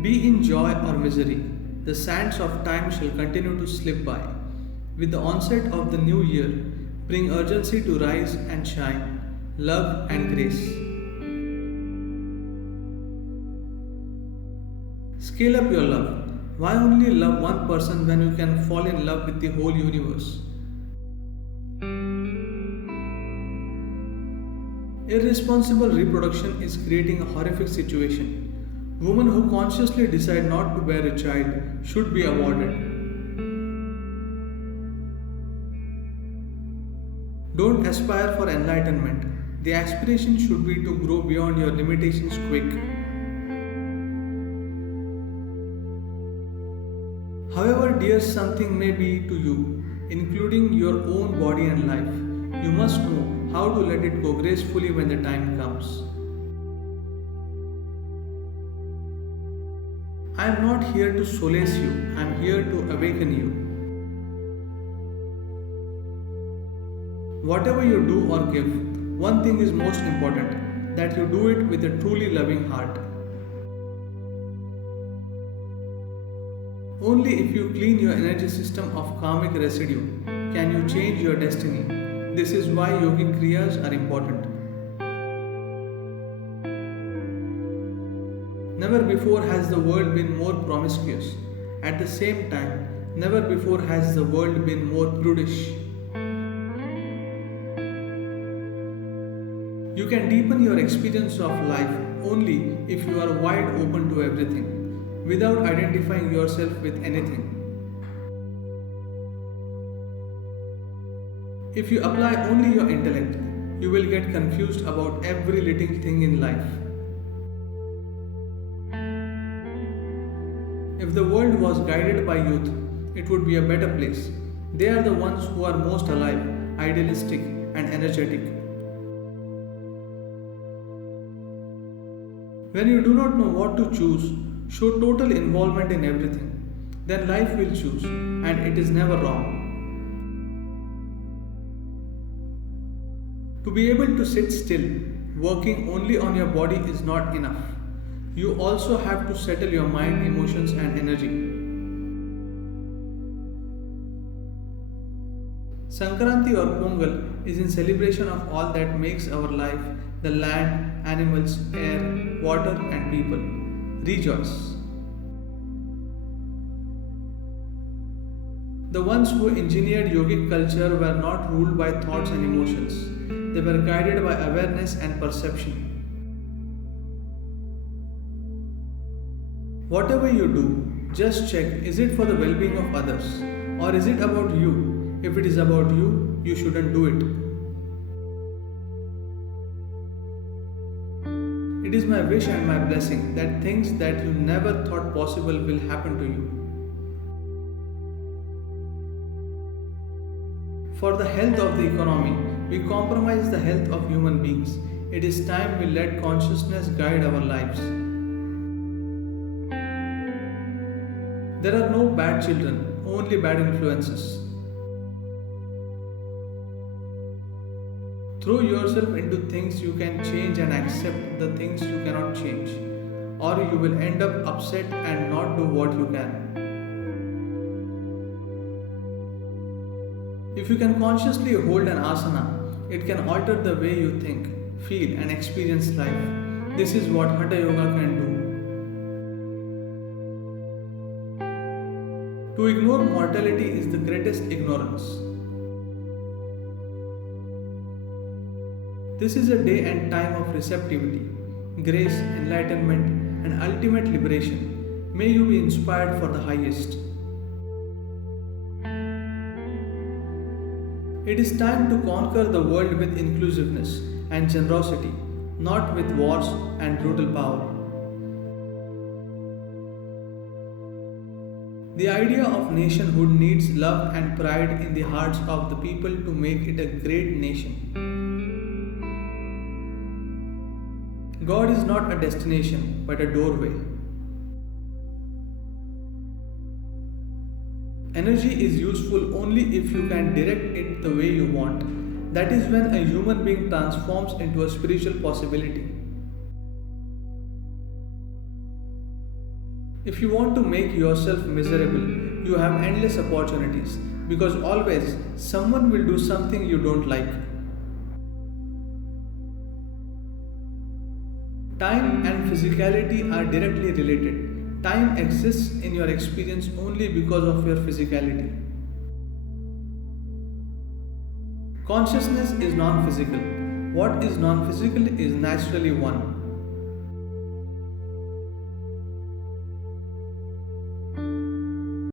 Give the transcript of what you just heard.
Be in joy or misery, the sands of time shall continue to slip by. With the onset of the new year, bring urgency to rise and shine, love and grace. Scale up your love. Why only love one person when you can fall in love with the whole universe? Irresponsible reproduction is creating a horrific situation. Women who consciously decide not to bear a child should be awarded. Don't aspire for enlightenment. The aspiration should be to grow beyond your limitations quick. However dear something may be to you, including your own body and life, you must know how to let it go gracefully when the time comes. I am not here to solace you, I am here to awaken you. Whatever you do or give, one thing is most important, that you do it with a truly loving heart. Only if you clean your energy system of karmic residue can you change your destiny. This is why yogic kriyas are important. Never before has the world been more promiscuous. At the same time, never before has the world been more prudish. You can deepen your experience of life only if you are wide open to everything, without identifying yourself with anything. If you apply only your intellect, you will get confused about every little thing in life. If the world was guided by youth, it would be a better place. They are the ones who are most alive, idealistic, and energetic. When you do not know what to choose, show total involvement in everything. Then life will choose, and it is never wrong. To be able to sit still, working only on your body is not enough. You also have to settle your mind, emotions, and energy. Sankranti or Pongal is in celebration of all that makes our life, the land, animals, air, water, and people. Rejoice. The ones who engineered yogic culture were not ruled by thoughts and emotions. They were guided by awareness and perception. Whatever you do, just check, is it for the well-being of others or is it about you? If it is about you, you shouldn't do it. It is my wish and my blessing that things that you never thought possible will happen to you. For the health of the economy, we compromise the health of human beings. It is time we let consciousness guide our lives. There are no bad children, only bad influences. Throw yourself into things you can change and accept the things you cannot change, or you will end up upset and not do what you can. If you can consciously hold an asana, it can alter the way you think, feel, and experience life. This is what Hatha Yoga can do. To ignore mortality is the greatest ignorance. This is a day and time of receptivity, grace, enlightenment, and ultimate liberation. May you be inspired for the highest. It is time to conquer the world with inclusiveness and generosity, not with wars and brutal power. The idea of nationhood needs love and pride in the hearts of the people to make it a great nation. God is not a destination but a doorway. Energy is useful only if you can direct it the way you want. That is when a human being transforms into a spiritual possibility. If you want to make yourself miserable, you have endless opportunities because always someone will do something you don't like. Time and physicality are directly related. Time exists in your experience only because of your physicality. Consciousness is non physical. What is non physical is naturally one.